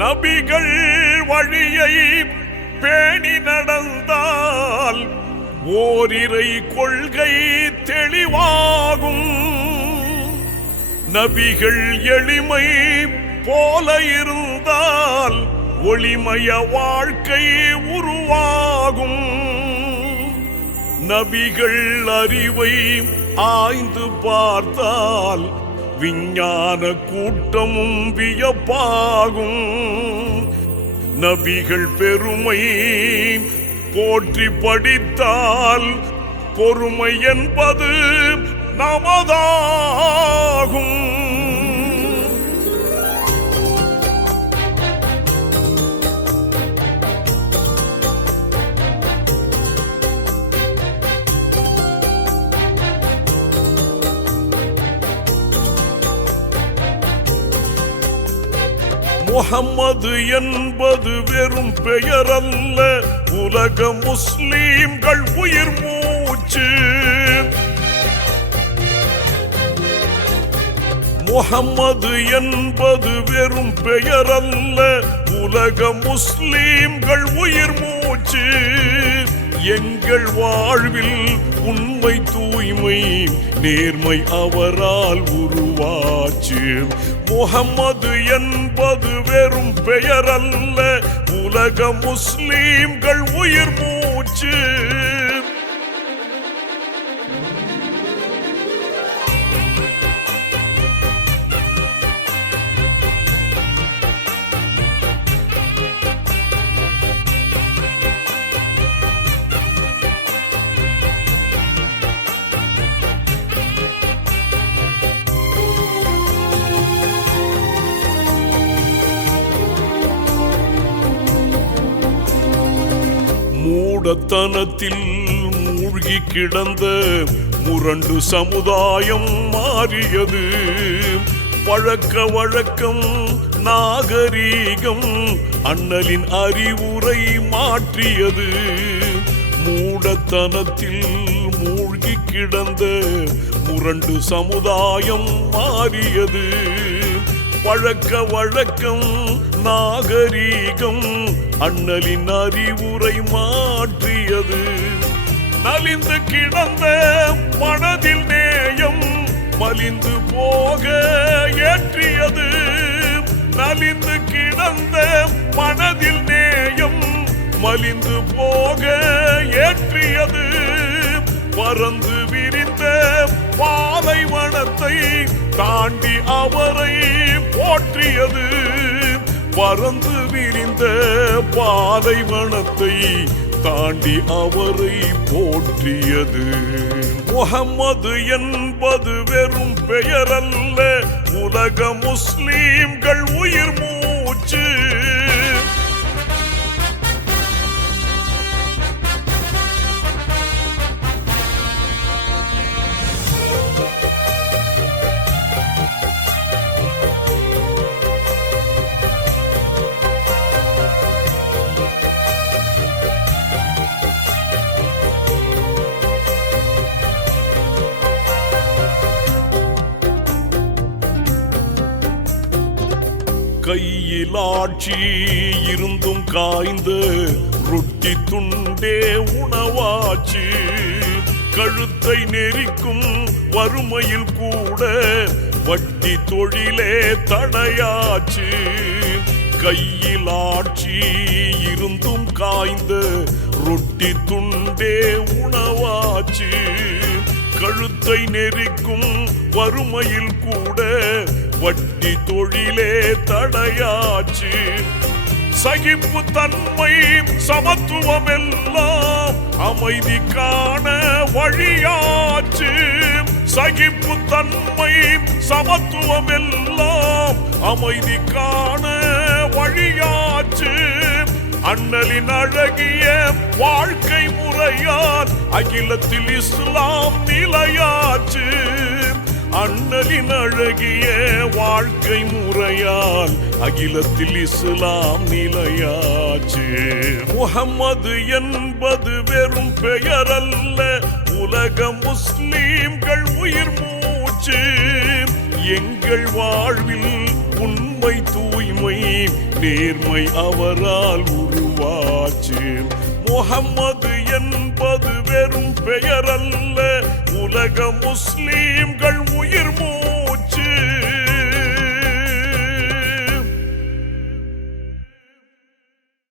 நபிகள் வழியை பேணி நடந்தால் ஓரிரை கொள்கை தெளிவாகும். நபிகள் எளிமை போல இருந்தால் ஒளிமய வாழ்க்கை உருவாகும். நபிகள் அறிவை ஆய்ந்து பார்த்தால் விஞ்ஞான கூட்டமும் வியப்பாகும். நபிகள் பெருமை போற்றி படித்தால் பொறுமை என்பது நமதாகும். முஹம்மது என்பது வெறும் பெயரல்ல, உலக முஸ்லிம்கள் உயிர் மூச்சு. முஹம்மது என்பது வெறும் பெயரல்ல, உலக முஸ்லிம்கள் உயிர் மூச்சு. எங்கள் வாழ்வில் உண்மை, தூய்மை, நேர்மை அவரால் உருவாச்சு. முஹம்மது என்பது வெறும் பெயரல்ல, உலக முஸ்லிம்கள் உயிர் மூச்சு. மூடத்தனத்தில் மூழ்கி கிடந்த முரண்டு சமுதாயம் மாறியது. பழக்க வழக்கம், நாகரீகம் அண்ணலின் அறிவுரை மாற்றியது. மூடத்தனத்தில் மூழ்கி கிடந்த முரண்டு சமுதாயம் மாறியது. பழக்க வழக்கம், நாகரீகம் அண்ணலின் அறிவுரை மாற்றியது. நலிந்து கிடந்த மனதில் நேயம் மலிந்து போக ஏற்றியது. நலிந்து கிடந்த மனதில் நேயம் மலிந்து போக ஏற்றியது. பறந்து விரிந்த பாலைவனத்தை தாண்டி அவரை போற்றியது. பறந்து விரிந்த பாலைவனத்தை தாண்டி அவரை போற்றியது. முஹம்மது என்பது வெறும் பெயரல்ல, உலக முஸ்லிம்கள் உயிர் மூச்சு. கையில் ஆட்சி இருந்தும் காய்ந்த ரொட்டி துண்டே உணவாச்சு. கழுத்தை நெரிக்கும் வறுமையில் கூட வட்டி தொழிலே தடையாச்சு. கையில் ஆட்சி இருந்தும் காய்ந்த ரொட்டி துண்டே உணவாச்சு. கழுத்தை நெரிக்கும் வறுமையில் கூட வட்டி தொழிலே தடையாச்சு. சகிப்பு தன்மை, சமத்துவம் எல்லாம் அமைதி காண வழியாச்சு. சகிப்பு தன்மை, சமத்துவம் எல்லாம் அமைதி காண வழியாச்சு. அண்ணலின் அழகிய வாழ்க்கை முறையால் அகிலத்தில் இஸ்லாம் நிலையாச்சு. அண்ணலின் அழகிய வாழ்க்கை முறையால் அகிலத்தில் இஸ்லாம் நிலையாச்சு. முஹம்மது என்பது வெறும் பெயரல்ல, உலக முஸ்லிம்கள் உயிர் மூச்சு. எங்கள் வாழ்வில் உண்மை, தூய்மை, உண்மை நேர்மை அவரால் உருவாச்சு. முஹம்மது என்பது வெறும் பெயர் அல்ல, உலக முஸ்லீம்கள் உயிர் மூச்சு.